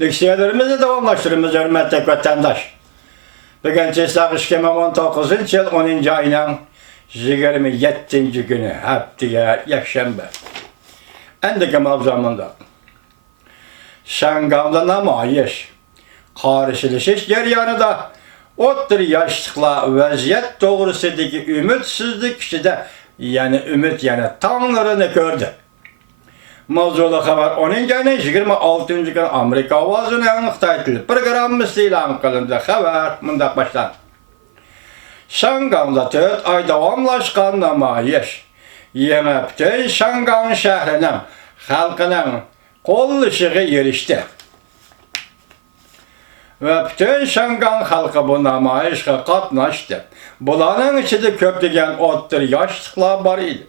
Leksiyalarımızı davamlaştırırız hürmetli vatandaş. Bugün Cesaq 2019 yıl 10. ayının 27. günü haftaya yakşembe. Endiki mavzamında Şangamda namayış, karşılaşış jaryanida o'ttir yaşlıkla vaziyet doğrusidagi ümitsizlik kişide yani ümit yani Tanrı'nı gördü. Mavzulu haber 10. ayının 26. günü Amerika avazının Xitay tili programımız ilan kılındı. Haber mundaq başlandı. Şangamda 4 ay davamlaşkan namayış, yine bütün Şangam şehrinin halkının kol ışığı erişti. Ve bütün Şangam halkı bu namayışa katnaştı. Bulanın içinde köplegen ottur yaşlıklar var idi.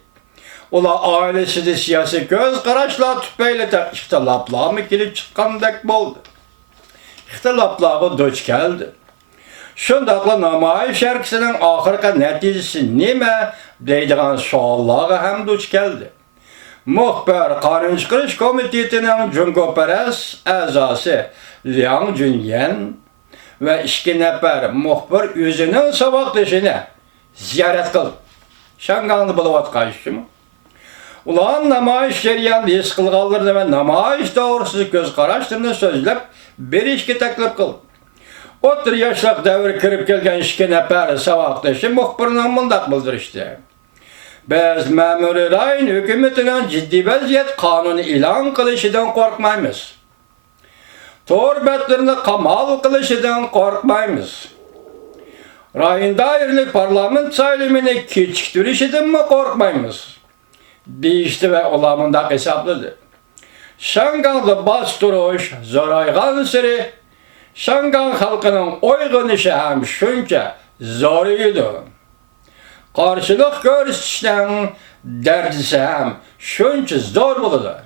Ula ailesi de siyasi göz karışla tüpeyle de ihtilaplar mı gelip çıkkandak oldu. İhtilapları duç geldi. Şundakla namayış şarkısının ahırka neticesi nime deydiğen suallara hem duç geldi. Muhbir Kanun Çıkarış Komitetinin Cungoperes azası Liang Junyen ve 2 nefer muhbir yüzünün sabahlaşını ziyaret kıldı. Şanganlı bulavat kaçtı mı? Ulan namayış geriyen his kılgallarını ve namayış doğrusu göz karaştırını sözlep bir işki teklif kıldı. Otur yaşlıq devir kirip gelgen 2 nefer sabahlaşı muhbirinin mındak bildirişti. Biz memuri rayon hükümetinin ciddi vaziyet kanunu ilan kılışıdan korkmayız. Torbetlerini kamal kılışıdan korkmayız. Rayon dairli parlament sayılımını keçiktirişinden mi korkmayız? Değişti ve olamında hesaplıdır. Şanganlı bastırış, zoraygan siri, Şangan halkının oygunuşu hem şunca zoruydu. Karşılık görüşten derdisi hem şunca zor buldu.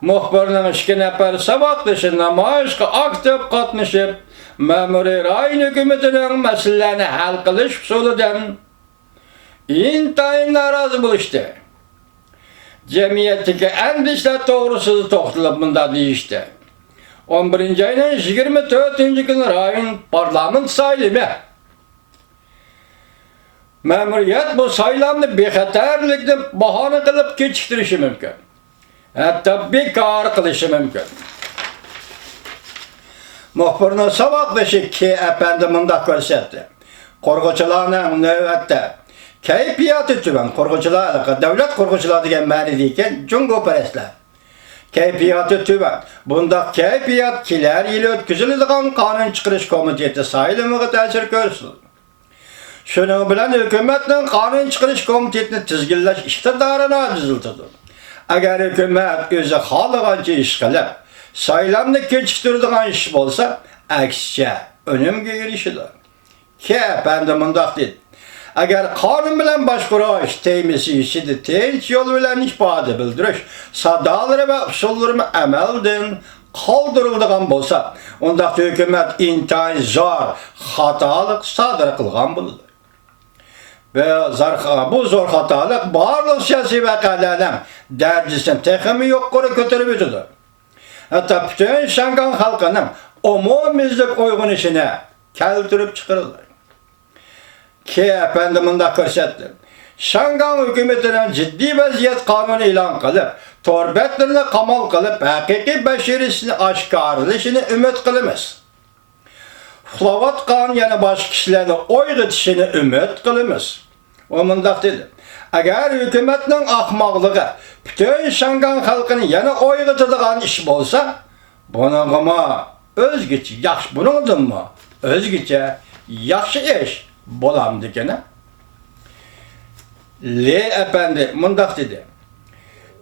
Muhbirinin 2 nefer sabah dışında maaşka aktif katmışıp memuri rayon hükümetinin meselelerini hal kılış usulüden intayın narazı buluştu. Cemiyetteki endişe doğrusu toxtulubunda deyişti. 11. ayının 24. günü rayon parlament sayılımı memuriyet bu sayılamını bexatarlikni bahane kılıp keçiktirişi mümkün. Hatta bekar kılışı mümkün. Muhbirinin sabahlışı ki efendiminde görsetti. Korkucularının növbette keyfiyatı tüben korkucular, devlet korkucular degen mani deyken Cungoperestler. Keyfiyatı tüben. Bunda keyfiyat kiler yılı ötküzülüdüğün Kanun Çıkarış Komiteti sayılımığı tesir görsün. Şunun bilen hükümetin Kanun Çıkarış Komitetini tizgillaş iktidarına aciziltirdi. Eğer hükümet özü halıgancı iş kılıp, sayılamını keçiktirdiğin iş bolsa, aksice önümge erişidir. Ki efendim mundaq deydi. Eğer kanun bilen başkuruş teymisi işidi tenç yol bilen ifade bildiriş, sadaları ve usullarını emelden kaldırıldığın bolsa, ondaq hükümet intayın zor, hatalık sadır kılgan bulur. Ve bu zor hatalık barlıq siyasi vakalardan dercisinin tekimi yukarı götürüp ötüdür. Hatta bütün Şangan halkının umumizlik uygun işine keltirip çıkarılır. Ki efendiminde görsetti. Şangan hükümetinin ciddi vaziyet kanunu ilan kılıp, torbetlerini kamal kılıp, hakiki beşerisini aşkarılışını ümit kılımız. Flavat kan yani baş kişilerini oy gıtışını ümit kılımız. O mundaq dedi. Eğer hükümetin ahmaqlığı bütün Şangan halkının yana oy gıtıdığın iş bolsa, bunun özgüçe yaxşı, bunun mı özgüçe yaxşı iş bolam degene. Efendi mundaq dedi.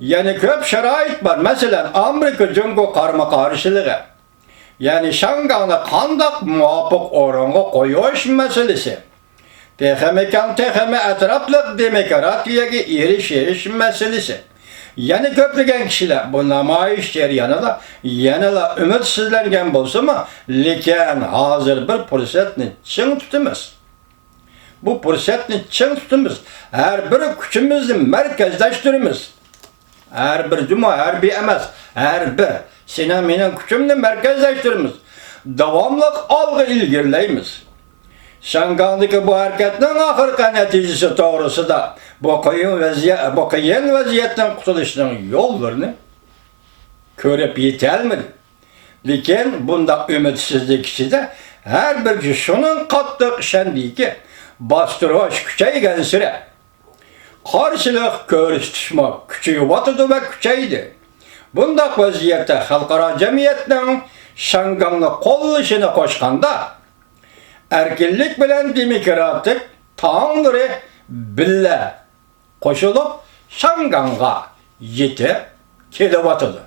Yani köp şerait var. Mesela Amerika Cungo karma karşılığı. Yani Şangan'da kandak muvaffak oranga koyuş meselesi. Teheme etraflık demokratiyaya erişiş meselesi. Yani köplügen kişiler bu namayış jaryanida yanıla ümitsizlengen bolsa mı, lekin hazır bir fırsatni çın tutimiz. Bu fırsatni çın tutimiz. Her bir küçümüzni merkezleştirimiz. Her bir cuma, her bir emas, her bir Senin benim küçümünü merkezleştirimiz. Davamlıq algı ilgirleyimiz. Şangandaki bu hareketin ahırka neticesi doğrusu da bu kıyın vaziyetten kurtuluşun yollarını körüp yetelmedi. Lekin bunda ümitsizlik içinde her bir kişi şunun kattık işendiği ki bastırış küçeygen süre karşılık körüştüşmek küçüyüvatıdı ve küçeydi. Bunda vaziyette halkara cemiyetten Şanganlı kolluşunu koşkanda erkinlik bilen demokratik tanrı bille koşulup Şangan'a yetip kelevatıdı.